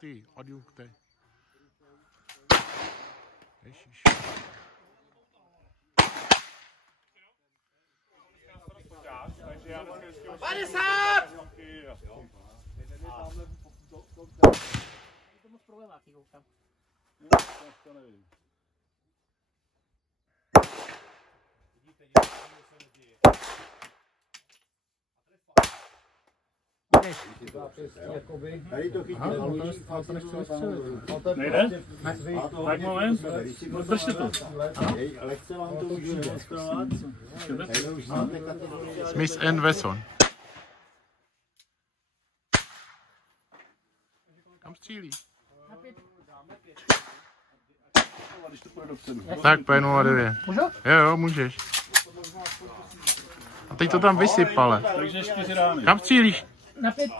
Ty, adjunkte. Ježiš. To moc problemáky, koukám. To nevím. Tady to chytí, ale to nechce vystřelit. Nejde? Tak moment, držte to. lehce vám to můžu demonstrovat. Smith & Wesson. Kam střílí? Když to půjde dopředu. Tak, P09. Můžu? Jo, můžeš. A teď to tam vysyp, ale. Takže 4 rány. Kam střílíš? Na 5.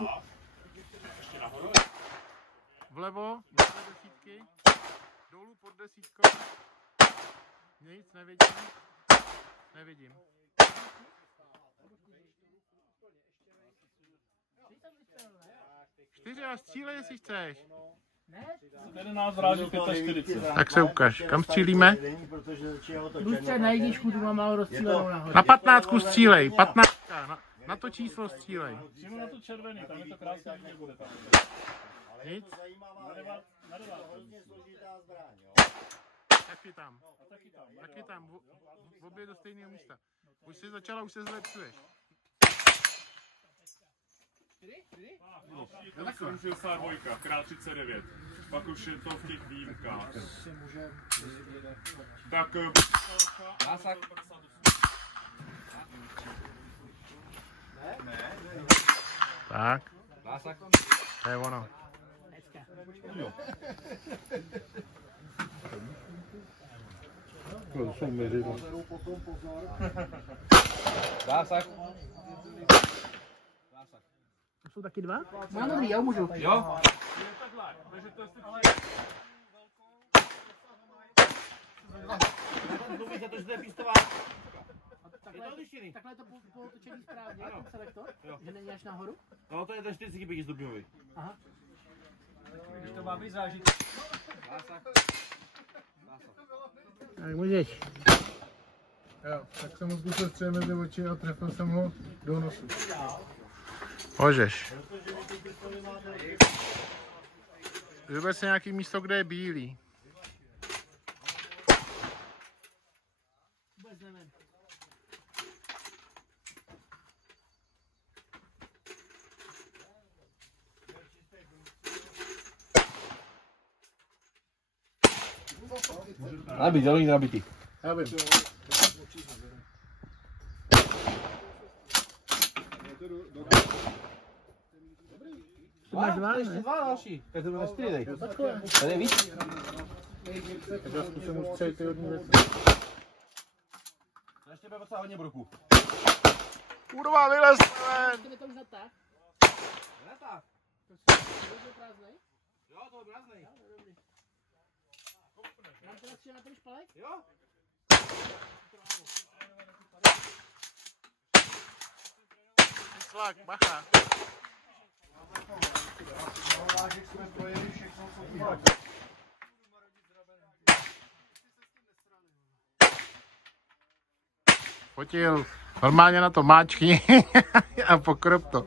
Vlevo, do desítky, dolů pod desítkou. Nic, nevidím. Nevidím. 4 a střílej, jestli chceš. 11 ráží 45. Tak se ukaž. Kam střílíme? Průstřed na jedničku, tu mám málo rozstřílenou nahoře. Na 15 střílej. 15. Na to číslo střílej. Přímo na to červený, tam je to krásně, jak nebude tam. Nic. Na 9. Taky tam. Taky tam. V obě do stejného místa. Už jsi začala, už se zlepšuješ. Tak 62, krát 39. Pak už je to v těch výjimkách. Tak... Zásah. Tak. Zásah. To je ono. Zásah. To jsou taky 2? Mám dobrý, jo, můžu. Jo. Takhle je to polotočený správně, ten selektor? Že není až nahoru? No to je ten 45 stupňový. Aha. Když to má být zážitý. Zásah. Tak můžeš. Jo, tak jsem mu zkusil střelit mezi oči a trefil jsem ho do nosu. Můžeš. Vyber si nějaký místo, kde je bílý. Vůbec nevím. Nabít, zelený nabitý. Já vím. Máš 2, ještě ne? 2 další. Tak to bude 4 dej. Takhle. Tady je víc? Tak já zkusím ustřelit ty hodně věci. To ještě bude docela hodně broků. Kurva, vylez ven! Je to už natáh? Ne tak. To je prázdnej? Jo, to je prázdnej. Mám teda střílet na ten špalek? Jo. Slak, bacha. Fotil, normálně na to máčkni a pokrop to.